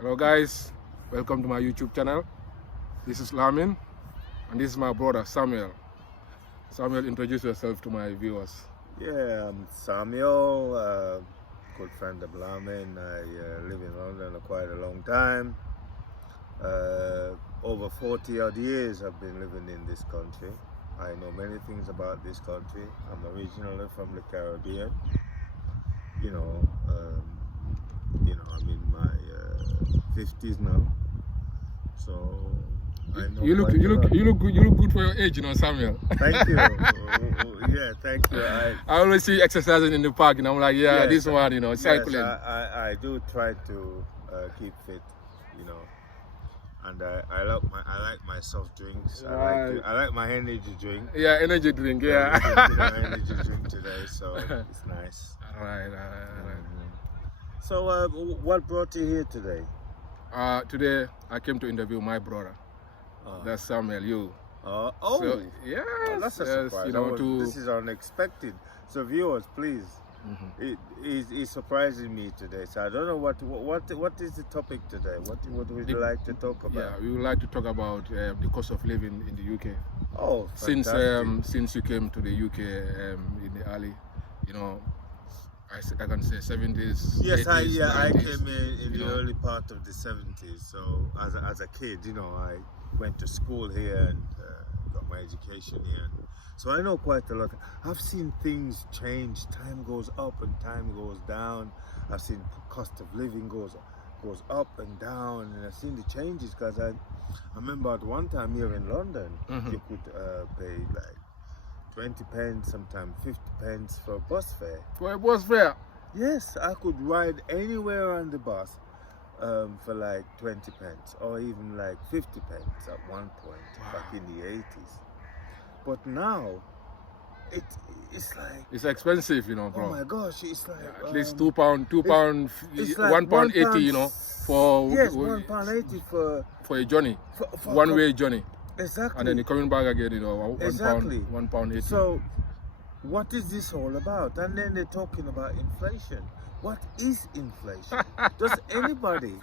Hello guys, welcome to my YouTube channel. This is Lamin and this is my brother Samuel. Samuel, introduce yourself to my viewers. Yeah, I'm Samuel, good friend of Lamin. I live in London quite a long time. Over 40 odd years I've been living in this country. I know many things about this country. I'm originally from the Caribbean. I'm in my 50s now, so I know You look good for your age, Samuel. Thank you. Yeah, thank you. I always see you exercising in the park, and I'm like, yeah, Yes, this one, cycling. Yes, I do try to keep fit, and I like my soft drinks. Right. I like my energy drink. Yeah, energy drink. Yeah, Yeah. we're drinking our energy drink today, so it's nice. All right. So, what brought you here today? Today I came to interview my brother. Oh. That's Samuel. You. Oh, So, yes, well, that's a yes, surprise. This is unexpected. So, viewers, please. Mhm. It's surprising me today. So I don't know what is the topic today. What would you like to talk about? Yeah, we would like to talk about the cost of living in the UK. Oh, Since you came to the UK in the early, I can say 70s. Yes, 80s, I 90s, came in the early part of the 70s. So as a kid, I went to school here and got my education here. So I know quite a lot. I've seen things change. Time goes up and time goes down. I've seen cost of living goes up and down, and I've seen the changes because I remember at one time here in London, you could pay like 20 pence, sometimes 50 pence for a bus fare. For a bus fare? Yes, I could ride anywhere on the bus for like 20 pence or even like 50 pence at one point. Wow. Back in the 80s. But now, it's like... It's expensive, bro. Oh my gosh, it's like... Yeah, at least £2, it's like £1.80, for... Yes, £1.80 for a journey. for One-way journey. Exactly. And then you're coming back again, Exactly. £1.80. So, what is this all about? And then they're talking about inflation. What is inflation?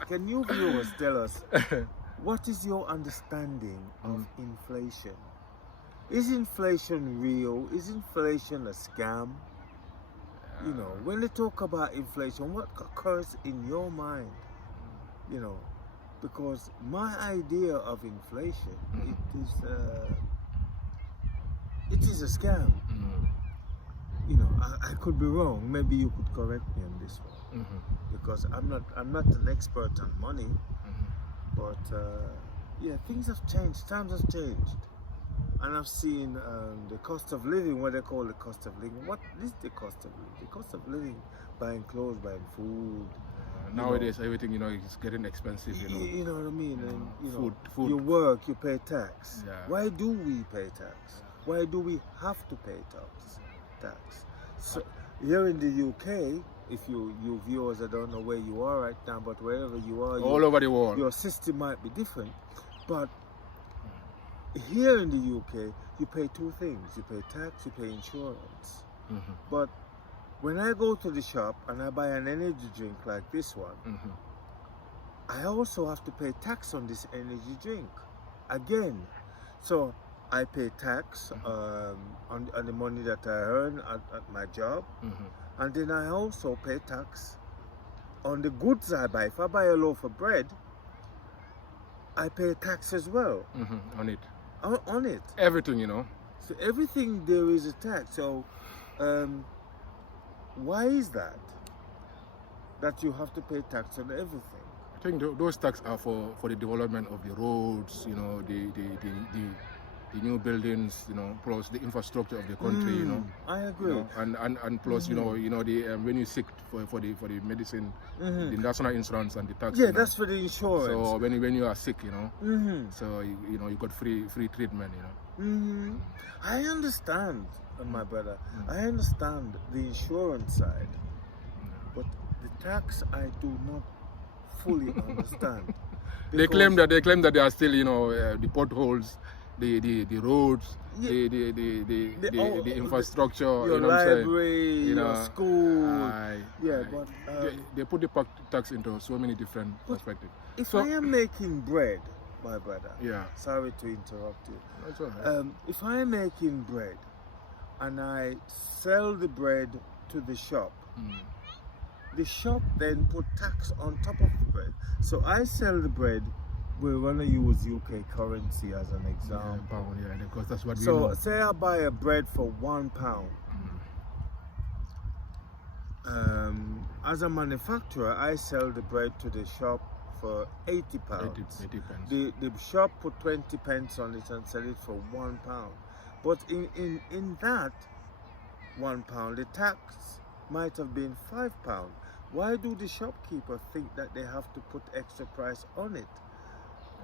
Can you viewers tell us, what is your understanding of inflation? Is inflation real? Is inflation a scam? When they talk about inflation, what occurs in your mind? Because my idea of inflation, it is a scam. I could be wrong. Maybe you could correct me on this one, because I'm not an expert on money, but yeah, things have changed. Times have changed, and I've seen the cost of living. What they call the cost of living. What is the cost of living? The cost of living: buying clothes, buying food. Nowadays, everything is getting expensive. You know what I mean? And food. You work, you pay tax. Yeah. Why do we pay tax? Why do we have to pay tax? So here in the UK, if you viewers, I don't know where you are right now, but wherever you are, All over the world. your system might be different. But here in the UK, you pay two things: you pay tax, you pay insurance. But when I go to the shop and I buy an energy drink like this one, I also have to pay tax on this energy drink again. So I pay tax on the money that I earn at my job, and then I also pay tax on the goods I buy. If I buy a loaf of bread, I pay tax as well On it. on it. Everything, So everything there is a tax. So why is that you have to pay tax on everything? I think those tax are for the development of the roads, the new buildings, plus the infrastructure of the country, I agree. And plus, the when you sick for the medicine, the national insurance and the tax. Yeah, that's for the insurance. So when you are sick, so you got free treatment, I understand, my brother. I understand the insurance side, but the tax I do not fully understand. They claim that there are still, the potholes the roads, Yeah. the infrastructure. Your You know what I'm saying? library, You your know, school. Yeah, I- but they put the tax into so many different perspectives. if So I am making bread, my brother, yeah, sorry to interrupt you. that's all right. If I am making bread and I sell the bread to the shop, the shop then put tax on top of the bread. So I sell the bread. We're gonna use UK currency as an example. Pound, yeah, because that's what we So know. say I buy a bread for £1. As a manufacturer, I sell the bread to the shop for £80. 80 pence. The shop put 20 pence on it and sell it for £1. But in that £1, the tax might have been £5. Why do the shopkeeper think that they have to put extra price on it?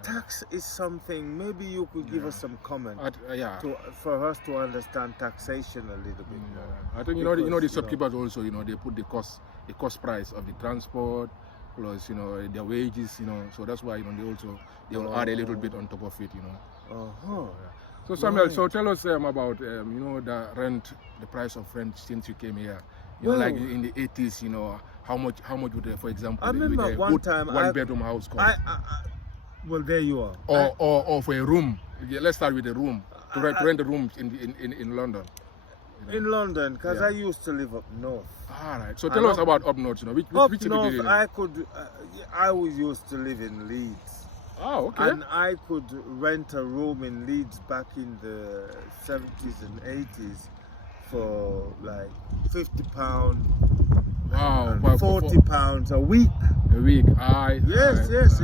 Tax is something, maybe you could give us some comment Yeah. for us to understand taxation a little bit more. Yeah. I think you know the Because, shopkeepers also, they put the cost price of the transport plus their wages, so that's why they will add a little bit on top of it. Uh-huh. So Samuel, Right. so tell us about the rent, the price of rent since you came here. Well, Like in the 80s, how much would, for example, I remember with a one good time one-bedroom house cost? Well, there you are. Or for a room. Yeah, let's start with a room. To rent a room in London. In London, because Yeah. I used to live up north. All right. So tell us about up north. Which Up city north, did you I was used to live in Leeds. Oh, okay. And I could rent a room in Leeds back in the 70s and 80s for like £50, Wow. and Wow, £40 a week. a week. Yes.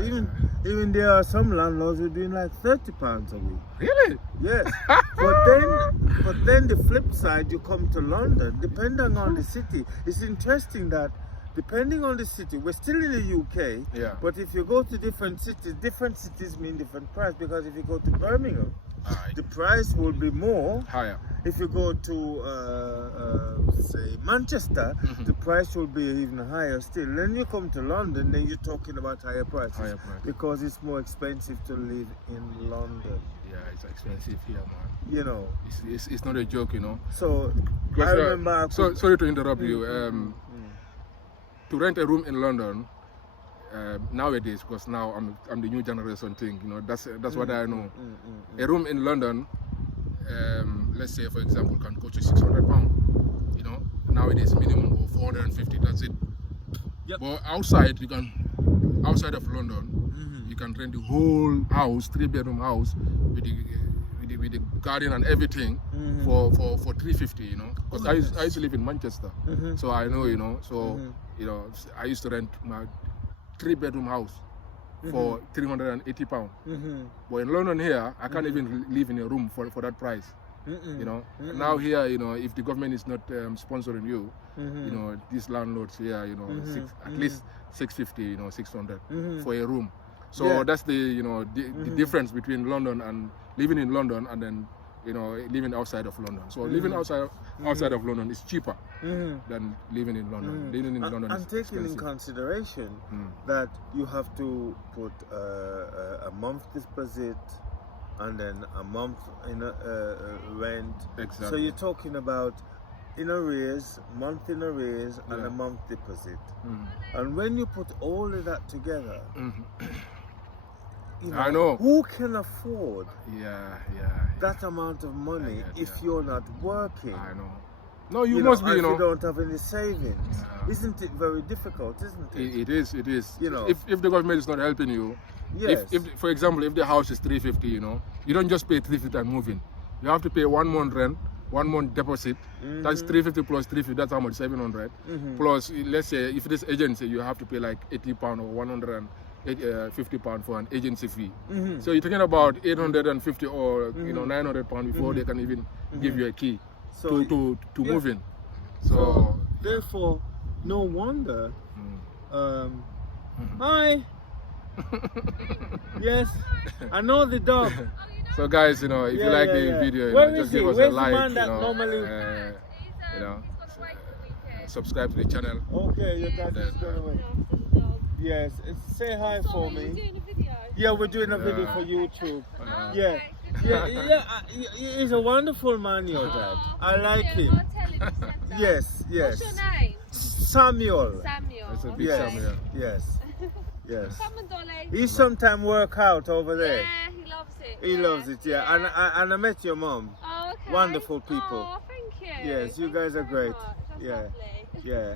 Even there are some landlords who are doing like £30 a week. Really? Yes. but then the flip side, you come to London, depending on the city. It's interesting that depending on the city, we're still in the UK, Yeah. but if you go to different cities mean different price, because if you go to Birmingham, Alright. the price will be more. Higher. If you go to say Manchester, the price will be even higher still. Then you come to London, then you're talking about higher prices. Higher price. Because it's more expensive to live in London. Yeah, it's expensive here, man. You know. It's not a joke, So Because, I remember. I could- sorry to interrupt you. To rent a room in London nowadays, because now I'm the new generation thing. That's what I know. A room in London, let's say for example, can cost you £600. Nowadays minimum of 450. That's it. Yep. But outside of London, you can rent the whole house, 3-bedroom house with the garden and everything for 350. Because I used to live in Manchester, so I know. So I used to rent my 3-bedroom house for £380. But in London here, I can't even live in a room for that price. Now here, if the government is not sponsoring you, these landlords here, at least 650, 600 for a room. So Yeah. that's the difference between London and living in London and then living outside of London. So living outside of London is cheaper than living in London. Living in London I'm is taking in expensive. consideration that you have to put a month deposit and then a month in rent. Exactly. So you're talking about in arrears, month in arrears, and Yeah. a month deposit. And when you put all of that together, I know. who can afford Yeah. that amount of money Yeah. if you're not working? I know. No, you must be, and you don't have any savings. Yeah. Isn't it very difficult, isn't it? It is. You know. If the government is not helping you, Yes. if for example, if the house is 350, you don't just pay 350 and move in. You have to pay 1 month rent, 1 month deposit. That's 350 plus 350. That's how much? 700. Plus, let's say if this agency, you have to pay like £80 or £150 for an agency fee. So you're talking about 850 or £900 before they can even give you a key So to yeah. move in. So therefore, no wonder. Hi. Yes, I know the dog. So guys, if you Yeah, like yeah, the yeah. video, Where just is give he? us Where's a the like, man that normally- subscribe to the channel. Okay, your dad is going away. Yes, say hi for me. Yeah, we're doing a video Yeah. for YouTube. Uh, Yeah. He's a wonderful man, your dad. I like him. I'll tell him you said that. Yes, yes. What's your name? Samuel. Samuel. That's a big Yes, Samuel. yes, yes. Come on, Dolly. He sometimes work out over there. Yeah, he loves it. He loves it, yeah. And I met your mom. Oh, okay. Wonderful people. Oh, thank you. Yes, you Thank guys are very great. much. That's Yeah. lovely. Yeah,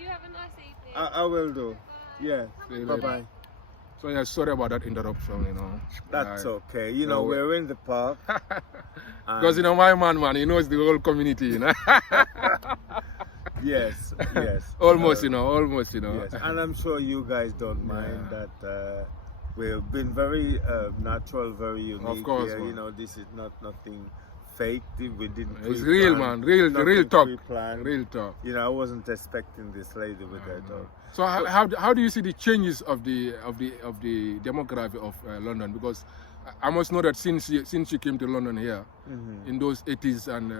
You have a nice evening. I will do. Yeah. See you Bye later. bye. So yeah, sorry about that interruption, you know. That's Uh, okay. You know, no, we're in the park. Because you know my man, he knows the whole community, you know. Yes, yes. almost, you know. Yes, and I'm sure you guys don't mind that we've been very natural, very unique. course, here. man. You know, this is not nothing fake. We didn't. It's real, man. Real nothing talk. pre-planned. Real talk. You know, I wasn't expecting this lady with her dog. So how do you see the changes of the demography of London? Because I must know that since you came to London here in those 80s and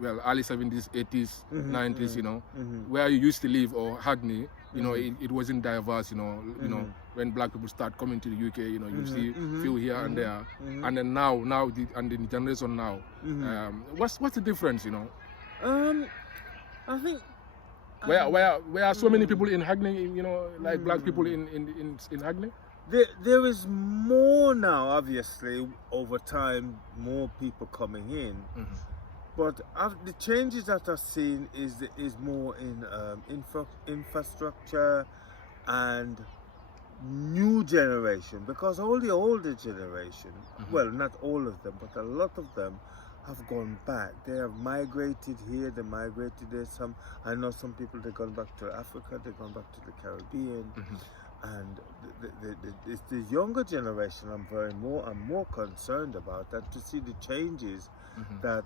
well, early 70s, 80s, 90s, you know, where you used to live or Hackney, you know, it wasn't diverse, you know, when black people start coming to the UK, you know, you see few here and there, and then now the generation now, what's the difference, you know? I think. Where are so many people in Hackney, you know, like black people in Hackney? There is more now, obviously, over time, more people coming in. But the changes that I've seen is more in infrastructure and new generation, because all the older generation, well, not all of them, but a lot of them have gone back. They have migrated here, they migrated there. I know some people, they've gone back to Africa, they've gone back to the Caribbean. And it's the younger generation I'm more concerned about, that to see the changes that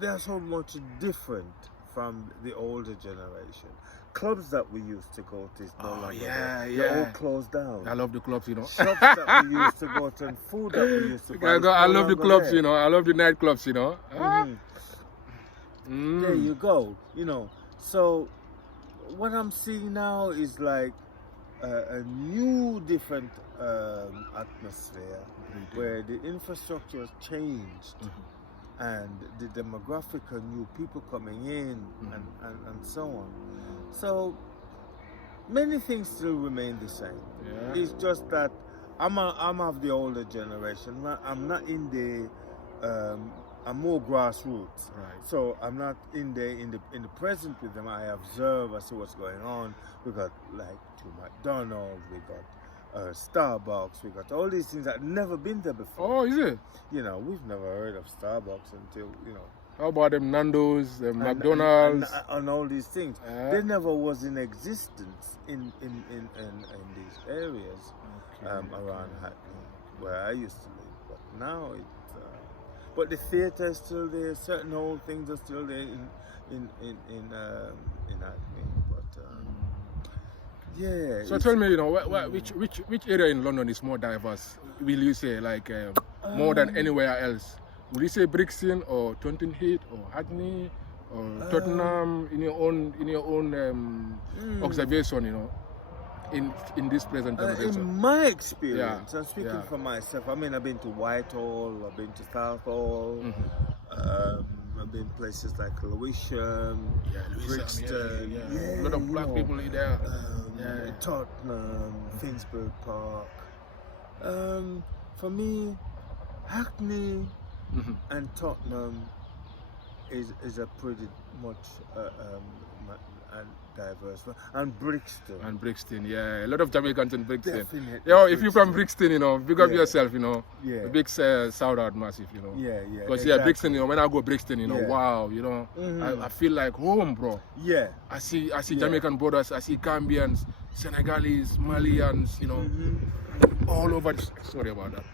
they are so much different from the older generation. Clubs that we used to go to is no longer there. They're all closed down. I love the clubs, you know. Shops that we used to go to and food that we used to buy. I love the clubs, you know. I love the nightclubs, you know. There you go. You know. So what I'm seeing now is like a new, different atmosphere where the infrastructure has changed. And the demographic of new people coming in and so on. So many things still remain the same. It's just that I'm of the older generation. I'm not in the I'm more grassroots. Right. So I'm not in the present with them. I observe, I see what's going on. We got like two McDonald's, we got Starbucks, we got all these things that never been there before. Oh, is it? You know, we've never heard of Starbucks until, you know. How about them Nando's, them McDonald's? And all these things. They never was in existence in these areas around Hackney, where I used to live. But now but the theatre is still there, certain old things are still there in Hackney. But yeah. So tell me, you know, which area in London is more diverse? Will you say, like, more than anywhere else? Will you say Brixton or Taunton Heath or Hackney or Tottenham in your own observation, you know, in this present generation? In my experience, I'm speaking for myself. I mean, I've been to Whitehall, I've been to Southall. I've been places like Lewisham, Brixton, a lot of black people in there. Tottenham, Finsbury Park. For me, Hackney and Tottenham is a pretty much and diverse, and Brixton. And Brixton, yeah, a lot of Jamaicans in Brixton. Definitely. Yo, if you're from Brixton, you know, big up yourself, you know. Yeah. A big shout out, massive, you know. Yeah. Because Brixton, you know, when I go Brixton, you know, wow, you know, I feel like home, bro. Yeah. I see Jamaican brothers, I see Gambians, Senegalese, Malians, you know, all over. Sorry about that.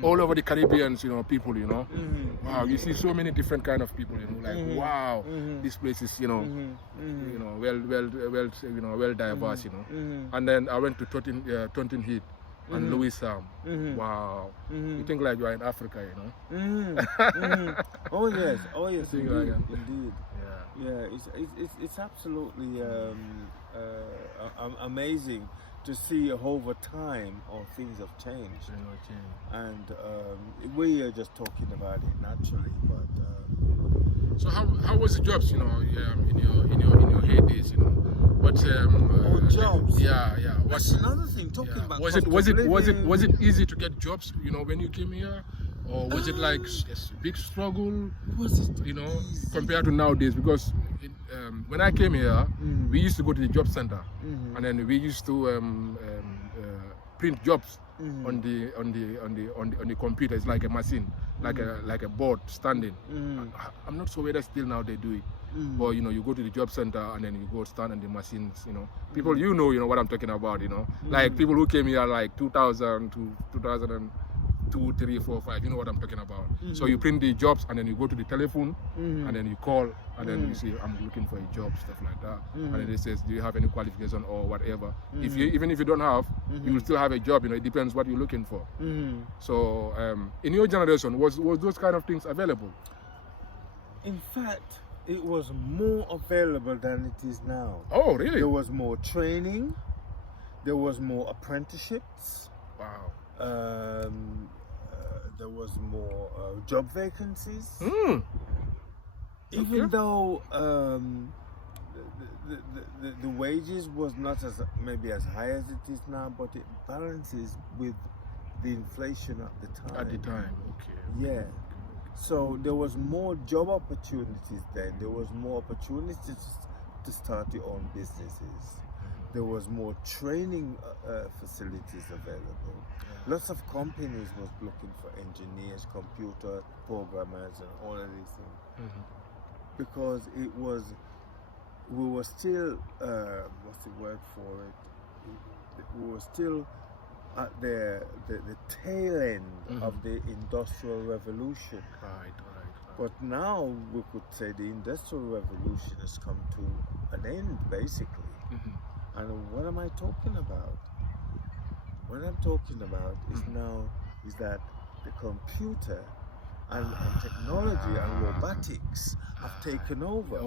All over the Caribbeans, you know, people, you know. Wow, you see so many different kind of people, you know, like wow, this place is, you know, you know, well diverse, you know. And then I went to Taunton Heath and Lewisham. Wow, you think like you are in Africa, you know. Oh yes, indeed. Yeah. It's absolutely amazing to see over time how things have changed. And we are just talking about it naturally, but So how was the jobs, in your heydays, What jobs? Yeah. that's another thing. Talking about Was cost of living. it easy to get jobs, when you came here, or was it like a big struggle? Was it easy? Compared to nowadays? Because when I came here, we used to go to the job center, and then we used to print jobs on the computer. It's like a machine, like a board standing. I'm not sure whether still now they do it. But you go to the job center and then you go stand on the machines. People, what I'm talking about. Like people who came here like 2000 to 2002, 3, 4, 5. You know what I'm talking about. So you print the jobs and then you go to the telephone and then you call and then you say, I'm looking for a job, stuff like that. And then it says, do you have any qualification or whatever? Even if you don't have, you will still have a job. It depends what you're looking for. So in your generation, was those kind of things available? In fact, it was more available than it is now. Oh, really? There was more training. There was more apprenticeships. Wow. There was more job vacancies. Even Okay. though the wages was not maybe as high as it is now, but it balances with the inflation at the time. At the time, okay. Yeah. So there was more job opportunities then. There was more opportunities to start your own businesses. There was more training facilities available. Lots of companies was looking for engineers, computer programmers, and all of these things. Because we were still, what's the word for it? We were still at the tail end of the Industrial Revolution. Right. But now we could say the Industrial Revolution has come to an end, basically. And what am I talking about? What I'm talking about is that the computer and technology and robotics have taken over.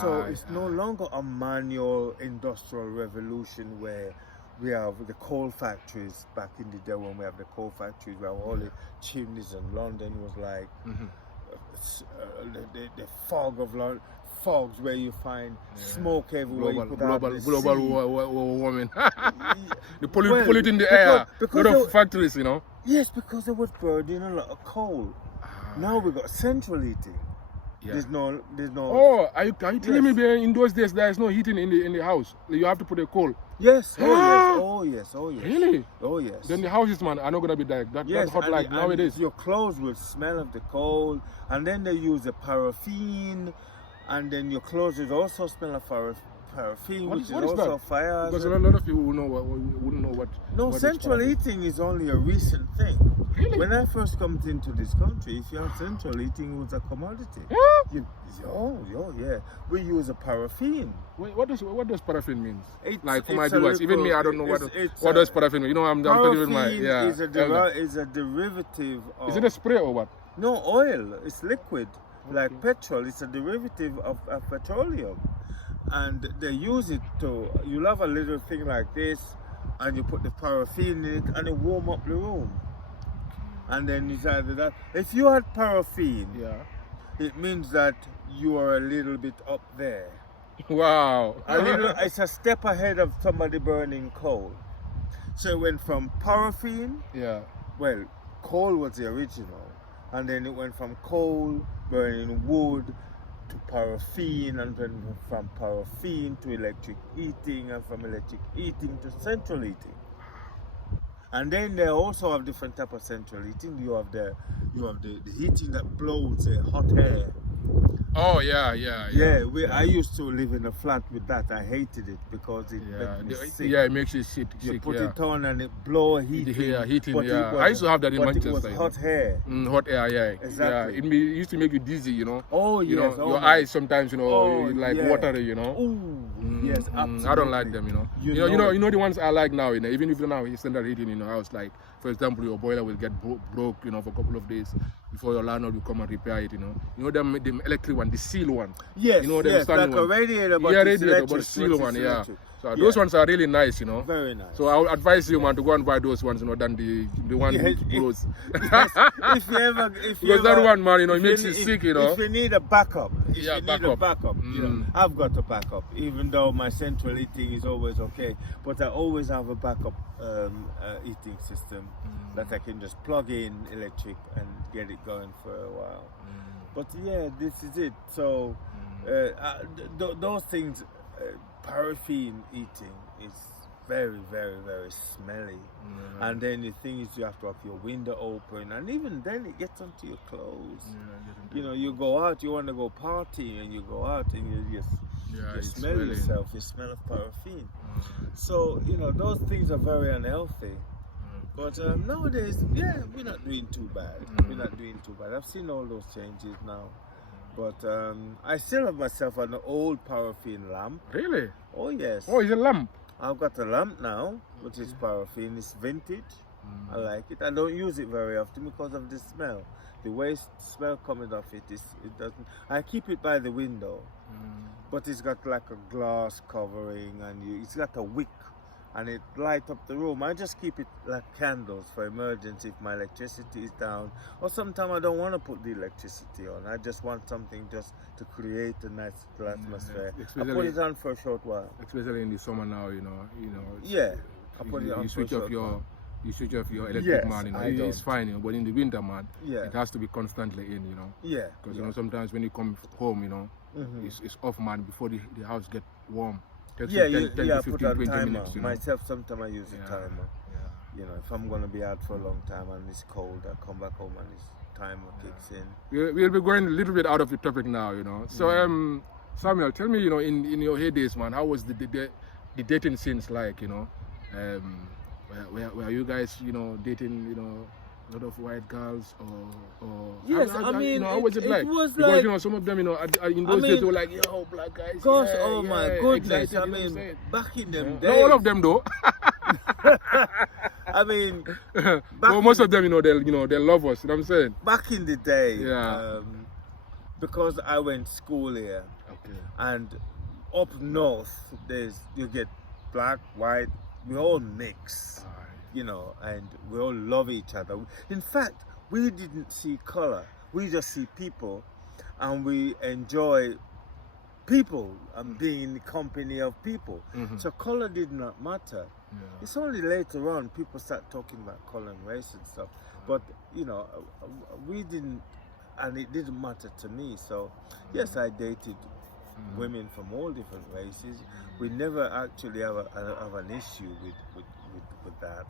So it's no longer a manual industrial revolution where we have the coal factories back in the day when we have the coal factories where all the chimneys in London was like the fog of London. Fogs where you find smoke everywhere. Global warming. The polluting the air. Because lot of factories, Yes, because they was burning a lot of coal. Now we got central heating. Yeah. There's no. Oh, are you telling me in those days there is no heating in the house? You have to put a coal. Yes. Oh yes. Really? Oh yes. Then the houses, man, are not gonna be that hot like nowadays. Your clothes will smell of the coal, and then they use the paraffin, and then your clothes will also smell of paraffin, which is also fire. Because a lot of people wouldn't know what. No, what central heating is only a recent thing. Really? When I first come into this country, if you have central heating, it was a commodity. Yeah. Yeah. We use a paraffin. Wait, what does paraffin mean? Like for my it's a viewers, even me, I don't know what does paraffin mean. I'm talking with my is a derivative of. Is it a spray or what? No, oil. It's liquid, like petrol. It's a derivative of petroleum, and they use it to. You'll have a little thing like this, and you put the paraffin in it, and it warm up the room. And then it's either that. If you had paraffin, it means that you are a little bit up there. Wow. It's a step ahead of somebody burning coal. So it went from paraffin. Well, coal was the original, and then it went from coal burning wood to paraffin, and then from paraffin to electric heating, and from electric heating to central heating. And then they also have different type of central heating. You have the heating that blows hot air. Oh yeah. I used to live in a flat with that. I hated it because it made me sick. Yeah, it makes you sick. You put it on and it blow heating. Heating. I used to have that in Manchester. It was hot air. Hot air, yeah. Exactly. Yeah, it used to make you dizzy, Oh yes. your eyes sometimes, watery, Ooh, yes, absolutely. I don't like them, You know the ones I like now, even if you now have central heating in your house, like for example, your boiler will get broke, for a couple of days before your landlord will come and repair it, them electric one, the seal one. Yes, them like one. a radiator, but radiator, electric, but seal one, yeah. So those ones are really nice, you know. Very nice. So I would advise you, man, to go and buy those ones, you know, than the one Yeah, with bros. Yes, if you ever, Because that one, man, you know, it if makes you- you if- sick, you know. If you need a backup, Yeah, you need a backup. you know, I've got a backup, even though my central heating is always okay. But I always have a backup heating system that I can just plug in electric and get it going for a while. But yeah, this is it. So those things, paraffin heating is very, very, very smelly. And then the thing is, you have to have your window open, and even then it gets onto your clothes. You know, you go out, you want to go party, and you go out and you it's smell smelly. yourself, you smell of paraffin. So, you know, those things are very unhealthy. But nowadays, yeah, we're not doing too bad. We're not doing too bad. I've seen all those changes now. But I still have myself an old paraffin lamp. Really? Oh, yes. Oh, it's a lamp. I've got a lamp now, which is paraffin. It's vintage. I like it. I don't use it very often because of the smell. The waste smell coming off it doesn't. I keep it by the window, but it's got like a glass covering, and it's got a wick, and it light up the room. I just keep it like candles for emergency if my electricity is down, or sometimes I don't want to put the electricity on. I just want something just to create a nice little atmosphere. I put it on for a short while. Especially in the summer now, you know. Yeah, I put it on You for a switch off short your while. electric, Yes, man, you know. I It's don't. fine, you know, but in the winter, man, Yeah. it has to be constantly in, you know. Yeah, Because you know, sometimes when you come home, you know, it's off, man, before the house get warm. Takes yeah, you 10 to I 15, put on 20 timer. minutes, you know. Myself, sometimes I use a Yeah. timer. You know, if I'm gonna be out for a long time and it's cold, I come back home and this timer kicks in. We'll be going a little bit out of the topic now, you know. So, Samuel, tell me, you know, in your heydays, man, how was the dating scenes like, you know? Were you guys, you know, dating, you know, a lot of white girls, or Yes, how, I mean, you know, how was it like? was Because like, you know, some of them, you know, in those days they were like, yo, black guys. gosh, yeah, oh my yeah, goodness! excited, I you know what I'm mean, saying? back in them Not days. all of them, though. I mean, Well, most of them, you know, they love us. You know what I'm saying? back in the day, Yeah. because I went to school here, Okay. and up north, you get black, white, we all mix. You know, and we all love each other. In fact, we didn't see color. We just see people, and we enjoy people and being in the company of people. So color did not matter. It's only later on people start talking about color and race and stuff. But you know, we didn't, and it didn't matter to me. So yes, I dated women from all different races. We never actually have an issue with that.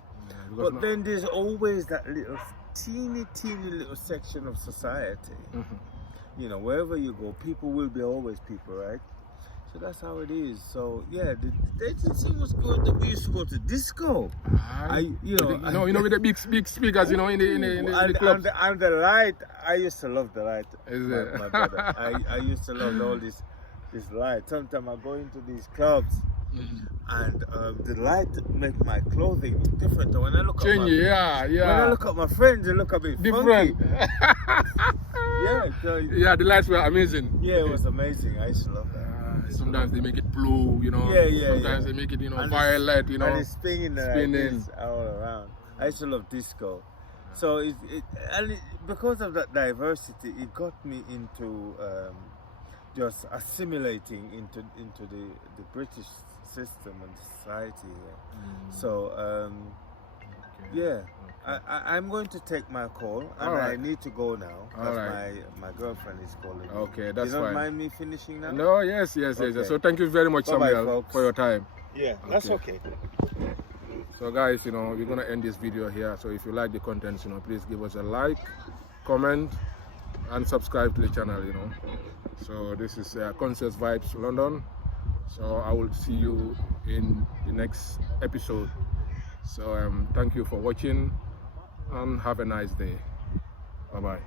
But then there's always that little teeny little section of society. You know, wherever you go, people will be always people, right? So that's how it is. So yeah, the dating scene was good. We used to go to disco. You know, with the big speakers, you know, in the clubs. And the light. I used to love the light. Is my, it? my brother. I used to love all this light. Sometimes I go into these clubs. And the light make my clothing look different. And when I look at Change, when I look at my friends, they look a bit different. funky. Yeah, the lights were amazing. Yeah, it was amazing. I used to love that. Sometimes they make it blue, you know. Sometimes they make it, you know, violet, you know. And it's spinning like this all around. I used to love disco. So because of that diversity, it got me into just assimilating into the British system and society here. So yeah, I'm going to take my call, and I need to go now because my girlfriend is calling me. Okay, that's fine. You don't mind me finishing now? No, yes. Okay. So thank you very much, Bye-bye, Samuel, folks. for your time. Yeah, that's okay. So guys, you know, we're gonna end this video here. So if you like the content, you know, please give us a like, comment, and subscribe to the channel, you know. So this is Conscious Vibes London. So I will see you in the next episode. So thank you for watching and have a nice day. Bye bye.